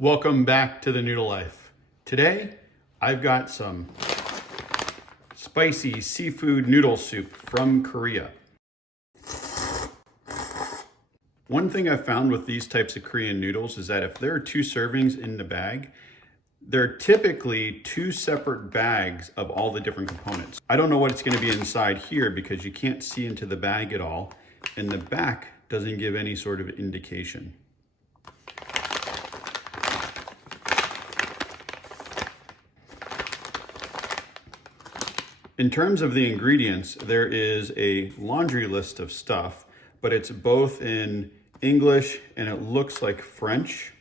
Welcome back to the Noodle Life. Today, I've got some spicy seafood noodle soup from Korea. One thing I've found with these types of Korean noodles is that if there are two servings in the bag, they're typically two separate bags of all the different components. I don't know what it's going to be inside here because you can't see into the bag at all, and the back doesn't give any sort of indication. In terms of the ingredients, there is a laundry list of stuff, but it's both in English and it looks like French.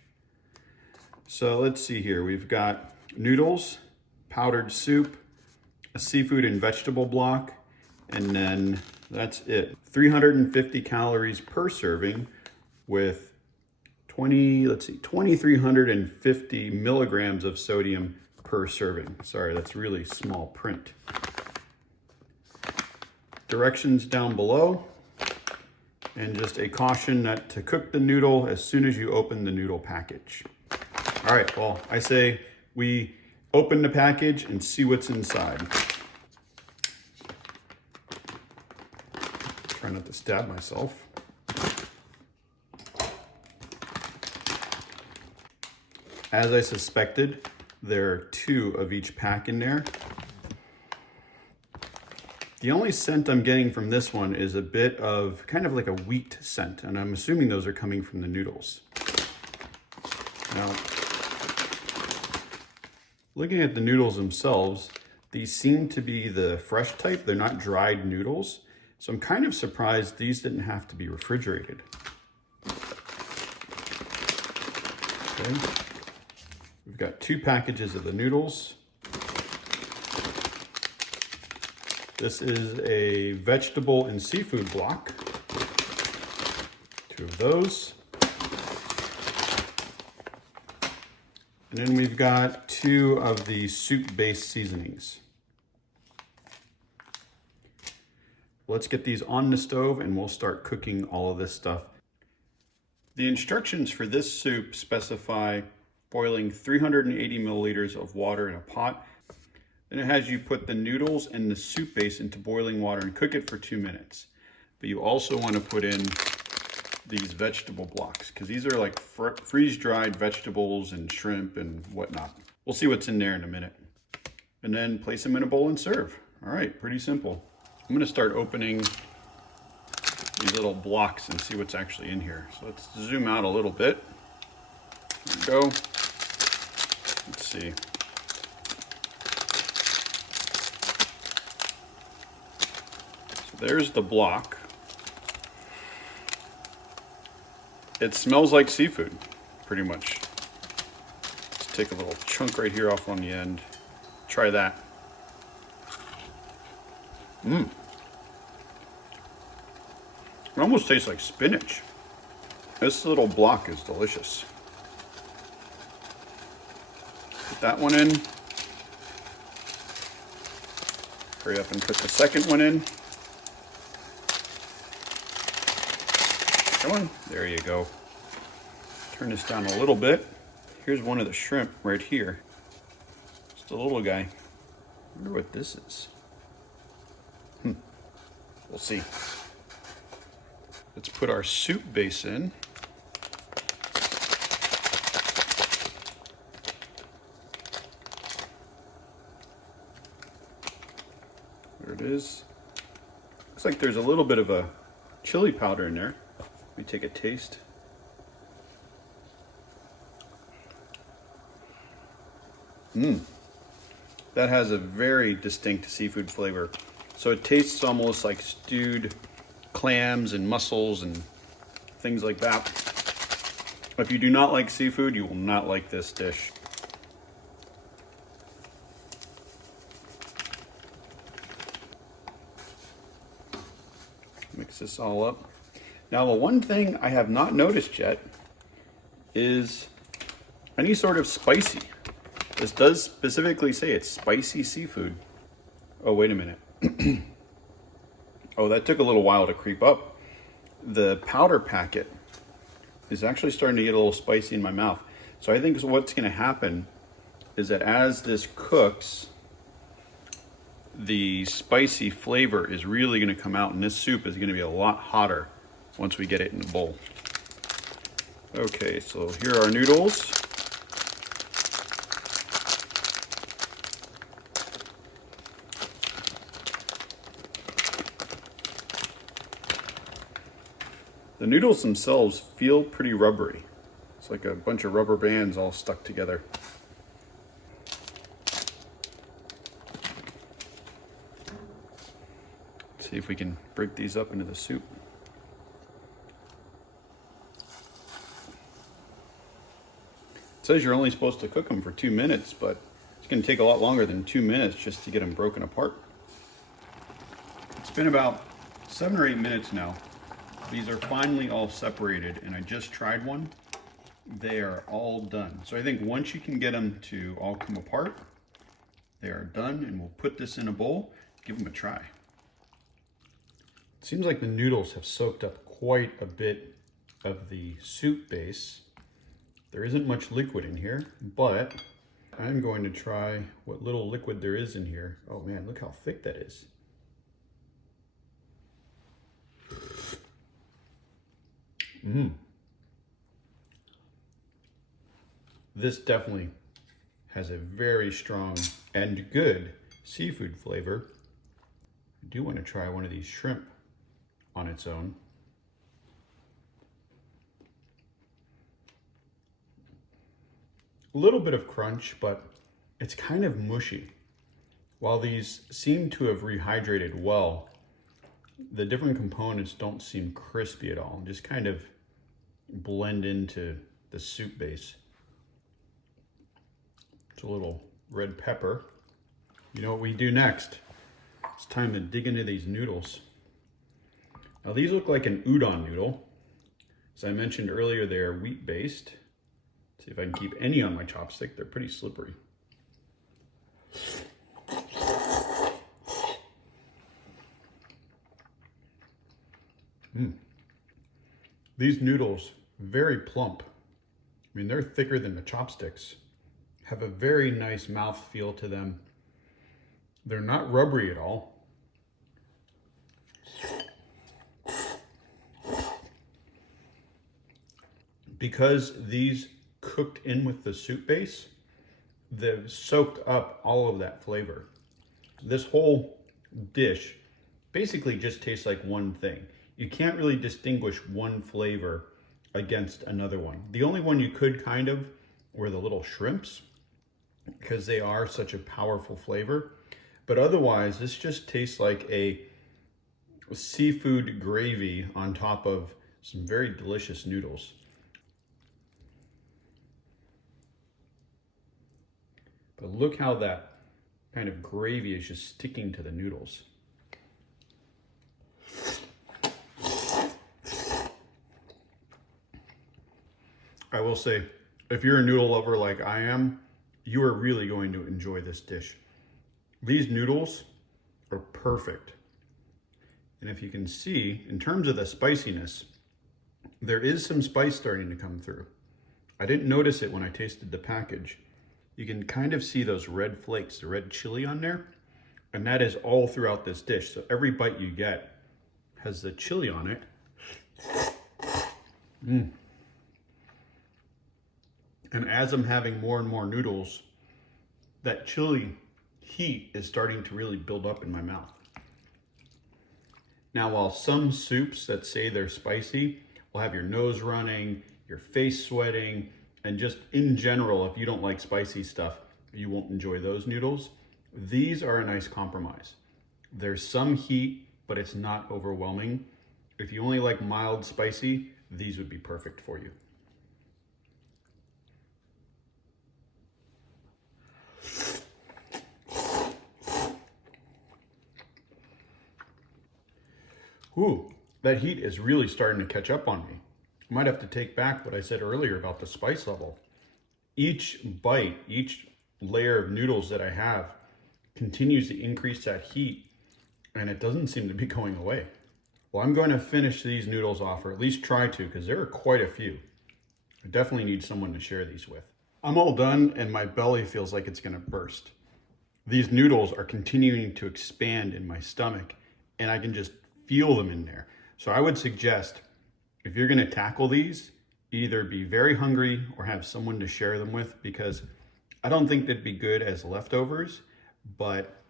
So let's see here. We've got noodles, powdered soup, a seafood and vegetable block, and then that's it. 350 calories per serving with 2,350 milligrams of sodium per serving. Sorry, that's really small print. Directions down below, and just a caution that to cook the noodle as soon as you open the noodle package. All right, well, I say we open the package and see what's inside. Try not to stab myself. As I suspected, there are two of each pack in there. The only scent I'm getting from this one is a bit of kind of like a wheat scent, and I'm assuming those are coming from the noodles. Now, looking at the noodles themselves, these seem to be the fresh type. They're not dried noodles, so I'm kind of surprised these didn't have to be refrigerated. Okay. We've got two packages of the noodles. This is a vegetable and seafood block. Two of those. And then we've got two of the soup-based seasonings. Let's get these on the stove and we'll start cooking all of this stuff. The instructions for this soup specify boiling 380 milliliters of water in a pot. Then it has you put the noodles and the soup base into boiling water and cook it for 2 minutes. But you also want to put in these vegetable blocks because these are like freeze-dried vegetables and shrimp and whatnot. We'll see what's in there in a minute. And then place them in a bowl and serve. All right, pretty simple. I'm going to start opening these little blocks and see what's actually in here. So let's zoom out a little bit. There we go. Let's see. There's the block. It smells like seafood, pretty much. Let's take a little chunk right here off on the end. Try that. It almost tastes like spinach. This little block is delicious. Put that one in. Hurry up and put the second one in. Come on, there you go. Turn this down a little bit. Here's one of the shrimp right here. Just a little guy. I wonder what this is. We'll see. Let's put our soup base in. There it is. Looks like there's a little bit of a chili powder in there. Let me take a taste. That has a very distinct seafood flavor. So it tastes almost like stewed clams and mussels and things like that. If you do not like seafood, you will not like this dish. Mix this all up. Now, the one thing I have not noticed yet is any sort of spicy. This does specifically say it's spicy seafood. Oh, wait a minute. Oh, that took a little while to creep up. The powder packet is actually starting to get a little spicy in my mouth. So I think what's going to happen is that as this cooks, the spicy flavor is really going to come out, and this soup is going to be a lot hotter once we get it in the bowl. Okay, so here are our noodles. The noodles themselves feel pretty rubbery. It's like a bunch of rubber bands all stuck together. Let's see if we can break these up into the soup. It says you're only supposed to cook them for 2 minutes, but it's going to take a lot longer than 2 minutes just to get them broken apart. It's been about 7 or 8 minutes now. These are finally all separated, and I just tried one. They are all done. So I think once you can get them to all come apart, they are done, and we'll put this in a bowl, give them a try. It seems like the noodles have soaked up quite a bit of the soup base. There isn't much liquid in here, but I'm going to try what little liquid there is in here. Oh man, look how thick that is. This definitely has a very strong and good seafood flavor. I do want to try one of these shrimp on its own. A little bit of crunch, but it's kind of mushy. While these seem to have rehydrated well, the different components don't seem crispy at all, just kind of blend into the soup base. It's a little red pepper. You know what we do next? It's time to dig into these noodles. Now these look like an udon noodle. As I mentioned earlier, they are wheat-based. See if I can keep any on my chopstick. They're pretty slippery. These noodles, very plump. I mean, they're thicker than the chopsticks. Have a very nice mouth feel to them. They're not rubbery at all. Because these cooked in with the soup base, they've soaked up all of that flavor. This whole dish basically just tastes like one thing. You can't really distinguish one flavor against another one. The only one you could kind of were the little shrimps, because they are such a powerful flavor. But otherwise, this just tastes like a seafood gravy on top of some very delicious noodles. But look how that kind of gravy is just sticking to the noodles. I will say, if you're a noodle lover like I am, you are really going to enjoy this dish. These noodles are perfect. And if you can see, in terms of the spiciness, there is some spice starting to come through. I didn't notice it when I tasted the package. You can kind of see those red flakes, the red chili on there, and that is all throughout this dish. So every bite you get has the chili on it. And as I'm having more and more noodles, that chili heat is starting to really build up in my mouth. Now, while some soups that say they're spicy will have your nose running, your face sweating, and just in general, if you don't like spicy stuff, you won't enjoy those noodles. These are a nice compromise. There's some heat, but it's not overwhelming. If you only like mild spicy, these would be perfect for you. Ooh, that heat is really starting to catch up on me. I might have to take back what I said earlier about the spice level. Each bite, each layer of noodles that I have continues to increase that heat, and it doesn't seem to be going away. Well, I'm going to finish these noodles off, or at least try to, because there are quite a few. I definitely need someone to share these with. I'm all done and my belly feels like it's gonna burst. These noodles are continuing to expand in my stomach and I can just feel them in there. So I would suggest if you're gonna tackle these, either be very hungry or have someone to share them with, because I don't think they'd be good as leftovers, but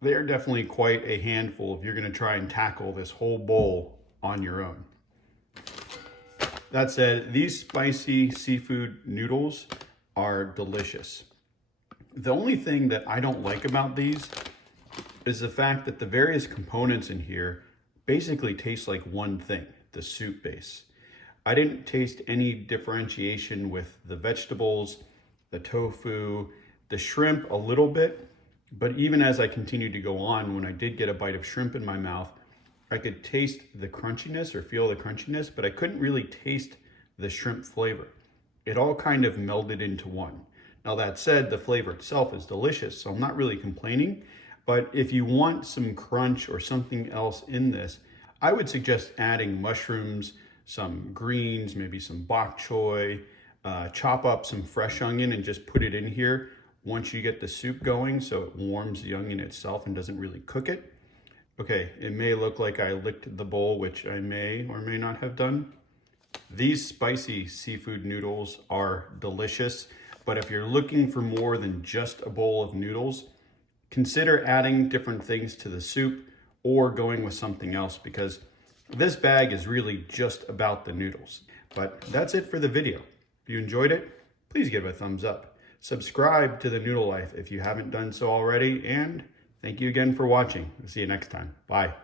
they're definitely quite a handful if you're gonna try and tackle this whole bowl on your own. That said, these spicy seafood noodles are delicious. The only thing that I don't like about these is the fact that the various components in here basically taste like one thing, the soup base. I didn't taste any differentiation with the vegetables, the tofu, the shrimp a little bit, but even as I continued to go on, when I did get a bite of shrimp in my mouth, I could taste the crunchiness or feel the crunchiness, but I couldn't really taste the shrimp flavor. It all kind of melded into one. Now that said, the flavor itself is delicious, so I'm not really complaining, but if you want some crunch or something else in this, I would suggest adding mushrooms, some greens, maybe some bok choy, chop up some fresh onion and just put it in here once you get the soup going so it warms the onion itself and doesn't really cook it. Okay, it may look like I licked the bowl, which I may or may not have done. These spicy seafood noodles are delicious, but if you're looking for more than just a bowl of noodles, consider adding different things to the soup or going with something else, because this bag is really just about the noodles. But that's it for the video. If you enjoyed it, please give it a thumbs up. Subscribe to The Noodle Life if you haven't done so already, and thank you again for watching. We'll see you next time. Bye.